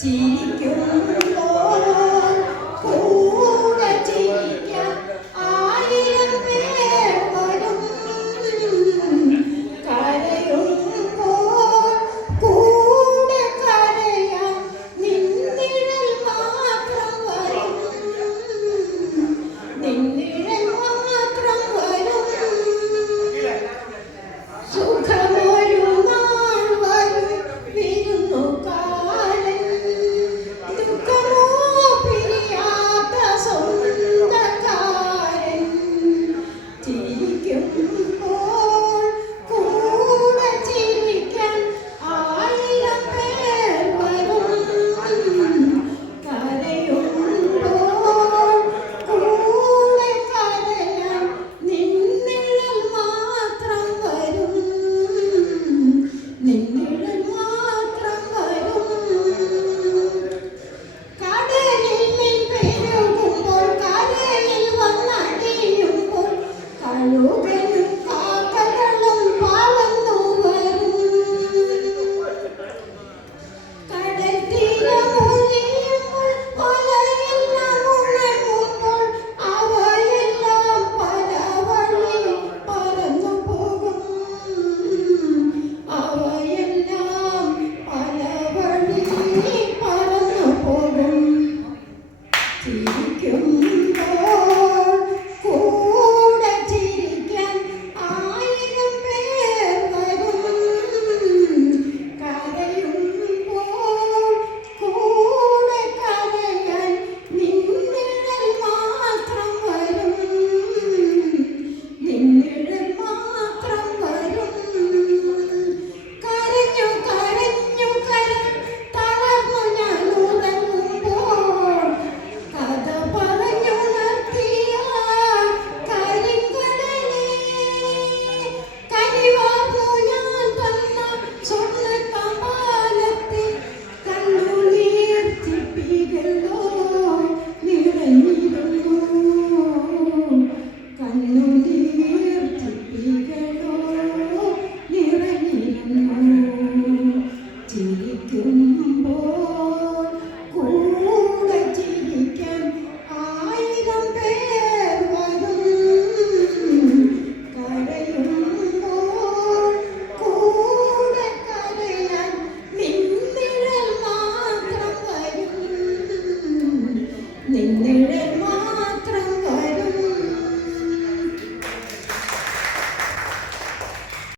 Chỉ. Alô?